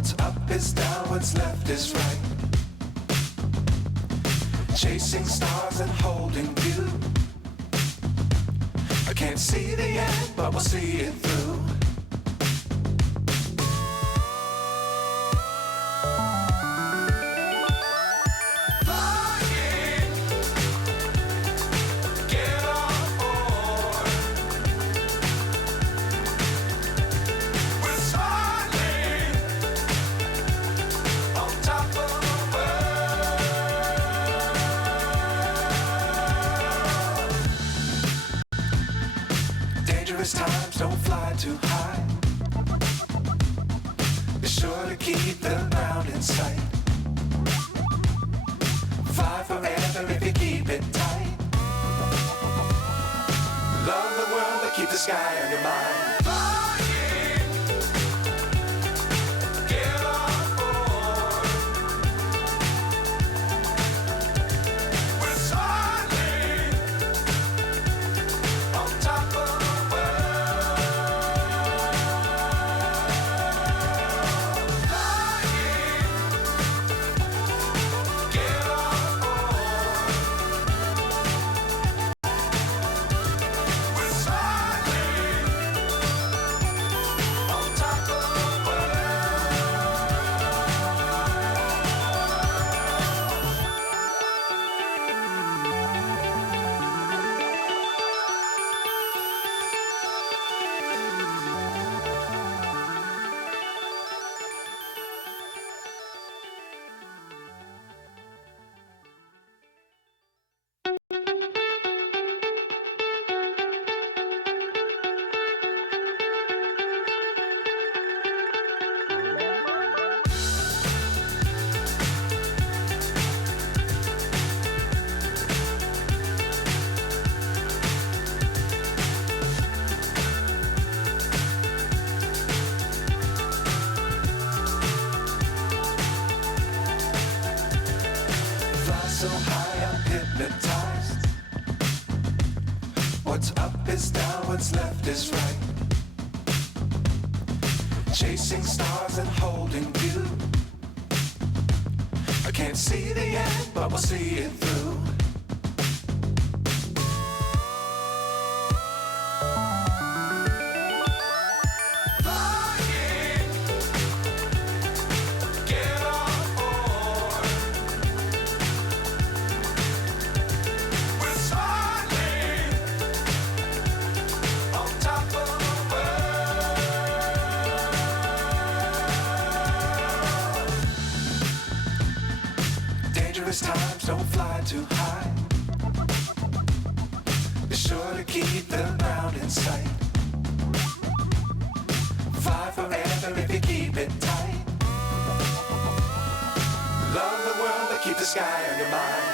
What's up is down, what's left is right. Chasing stars and holding you. I can't see the end, but we'll see it through. Dangerous times, don't fly too high. Be sure to keep the ground in sight. Fly forever if you keep it tight. Love the world, but keep the sky on your mind. So high, I'm hypnotized. What's up is down, what's left is right. Chasing stars and holding you. I can't see the end, but we'll see it through. Dangerous times, don't fly too high. Be sure to keep the ground in sight. Fly forever if you keep it tight. Love the world, but keep the sky on your mind.